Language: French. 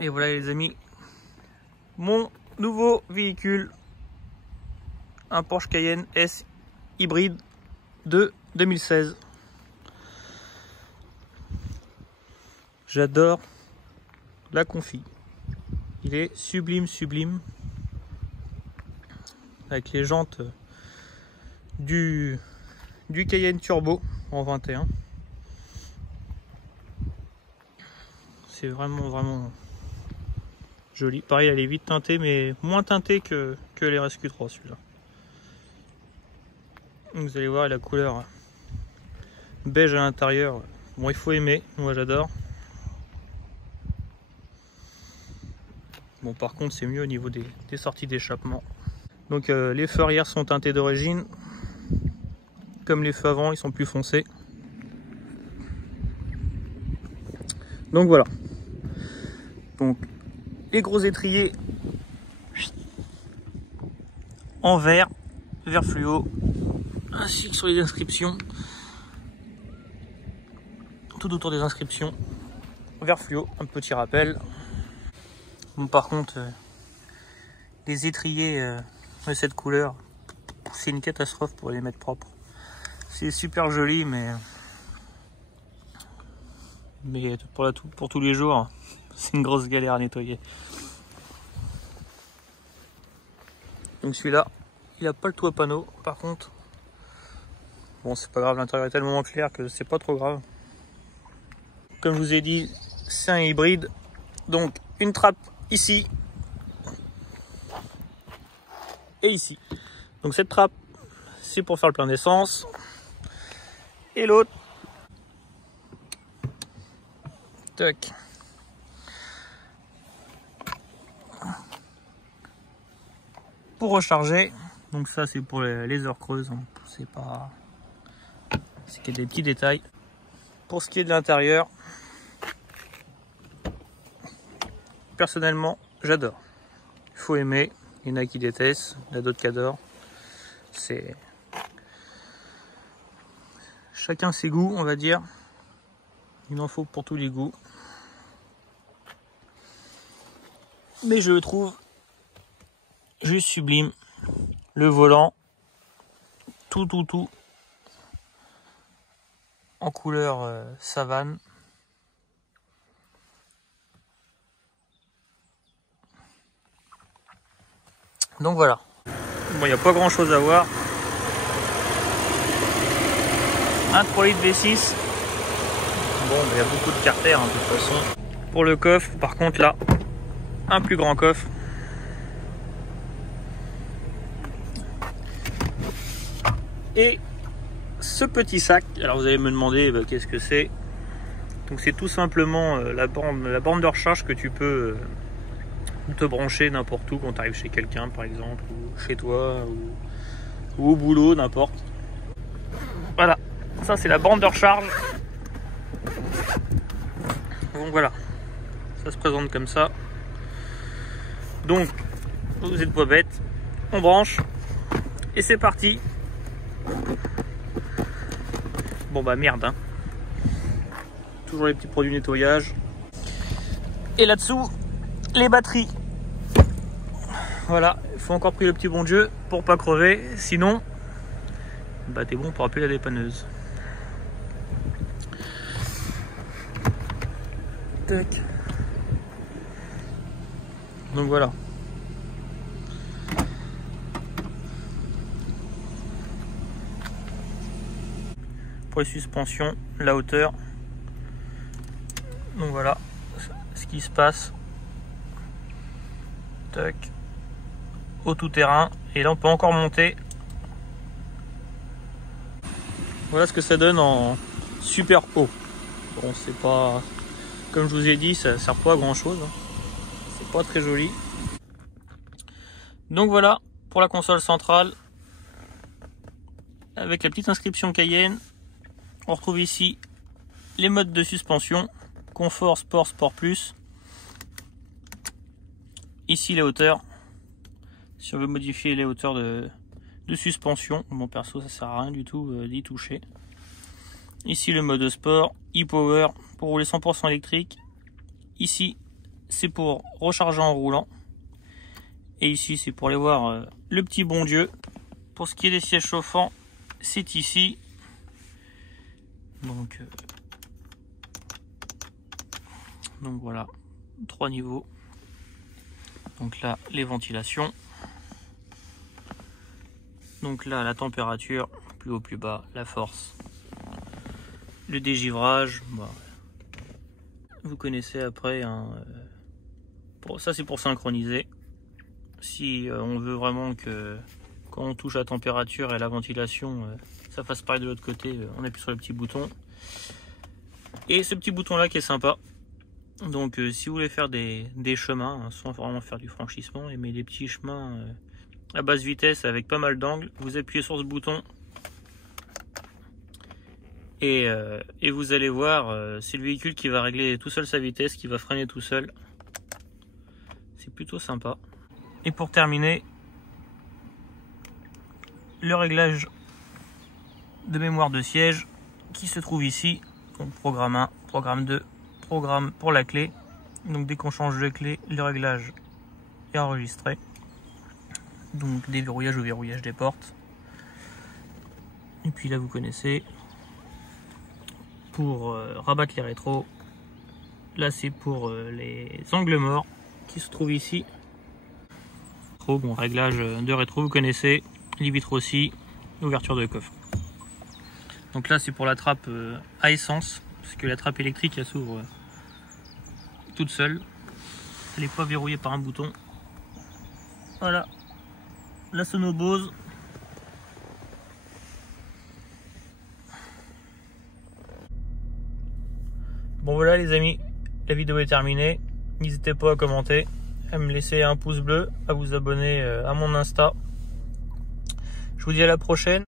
Et voilà les amis, mon nouveau véhicule, un Porsche Cayenne S hybride de 2016. J'adore la config, il est sublime, sublime, avec les jantes du Cayenne Turbo en 21. C'est vraiment joli. Pareil, elle est vite teintée, mais moins teintée que les RSQ3 celui-là. Vous allez voir la couleur beige à l'intérieur. Bon, il faut aimer, moi j'adore. Bon, par contre, c'est mieux au niveau des sorties d'échappement. Donc les feux arrière sont teintés d'origine. Comme les feux avant, ils sont plus foncés. Donc voilà. Donc les gros étriers en vert fluo, ainsi que sur les inscriptions, tout autour des inscriptions, vert fluo, un petit rappel. Bon, par contre, les étriers de cette couleur, c'est une catastrophe pour les mettre propres. C'est super joli, mais pour tous les jours, c'est une grosse galère à nettoyer. Donc celui-là, il n'a pas le toit panneau. Par contre, bon, c'est pas grave, l'intérieur est tellement clair que c'est pas trop grave. Comme je vous ai dit, c'est un hybride. Donc une trappe ici et ici. Donc cette trappe, c'est pour faire le plein d'essence. Et l'autre, tac, pour recharger. Donc ça, c'est pour les heures creuses, hein. C'est pas, c'est qu'il y a des petits détails. Pour ce qui est de l'intérieur, personnellement, j'adore. Il faut aimer. Il y en a qui détestent, il y en a d'autres qui adorent. C'est chacun ses goûts, on va dire. Il en faut pour tous les goûts. Mais je le trouve juste sublime. Le volant, tout en couleur savane. Donc voilà. Bon, il n'y a pas grand chose à voir. Un 3 litres V6. Bon, il y a beaucoup de carter, hein, de toute façon. Pour le coffre, par contre, là, un plus grand coffre. Et ce petit sac, alors vous allez me demander qu'est-ce que c'est. Donc c'est tout simplement la borne de recharge que tu peux te brancher n'importe où quand tu arrives chez quelqu'un par exemple, ou chez toi, ou au boulot, n'importe. Voilà, ça c'est la borne de recharge. Donc voilà, ça se présente comme ça. Donc vous êtes pas bête, on branche et c'est parti. Bon bah merde, hein. Toujours les petits produits nettoyage. Et là-dessous, les batteries. Voilà, il faut encore prier le petit bon Dieu pour pas crever, sinon bah t'es bon pour appeler la dépanneuse. Tac. Donc voilà. Pour les suspensions, la hauteur. Donc voilà ce qui se passe. Tac. Au tout-terrain. Et là on peut encore monter. Voilà ce que ça donne en super haut. Bon, c'est pas, comme je vous ai dit, ça sert pas à grand chose. C'est pas très joli. Donc voilà pour la console centrale. Avec la petite inscription Cayenne. On retrouve ici les modes de suspension. Confort, Sport, Sport Plus. Ici les hauteurs. Si on veut modifier les hauteurs de suspension. Bon, perso, ça sert à rien du tout d'y toucher. Ici le mode sport, e-power pour rouler 100% électrique. Ici c'est pour recharger en roulant. Et ici, c'est pour aller voir le petit bon Dieu. Pour ce qui est des sièges chauffants, c'est ici. Donc voilà, 3 niveaux. Donc là, les ventilations. Donc là, la température, plus haut, plus bas, la force. Le dégivrage, bah, vous connaissez après. Hein, ça, c'est pour synchroniser. Si on veut vraiment que quand on touche la température et la ventilation, ça fasse pareil de l'autre côté, on appuie sur le petit bouton. Et ce petit bouton là qui est sympa. Donc si vous voulez faire des chemins, hein, sans vraiment faire du franchissement, mais des petits chemins à basse vitesse avec pas mal d'angles, vous appuyez sur ce bouton. Et vous allez voir, c'est le véhicule qui va régler tout seul sa vitesse, qui va freiner tout seul. C'est plutôt sympa. Et pour terminer, le réglage de mémoire de siège qui se trouve ici. Donc programme 1, programme 2, programme pour la clé. Donc dès qu'on change de clé, le réglage est enregistré. Donc déverrouillage ou verrouillage des portes. Et puis là vous connaissez. Pour rabattre les rétros, là c'est pour les angles morts qui se trouvent ici. Bon, réglage de rétro, vous connaissez, les vitres aussi, ouverture de coffre. Donc là c'est pour la trappe à essence, parce que la trappe électrique elle s'ouvre toute seule. Elle n'est pas verrouillée par un bouton. Voilà, la Sonobose. Bon voilà les amis, la vidéo est terminée. N'hésitez pas à commenter, à me laisser un pouce bleu, à vous abonner à mon Insta. Je vous dis à la prochaine.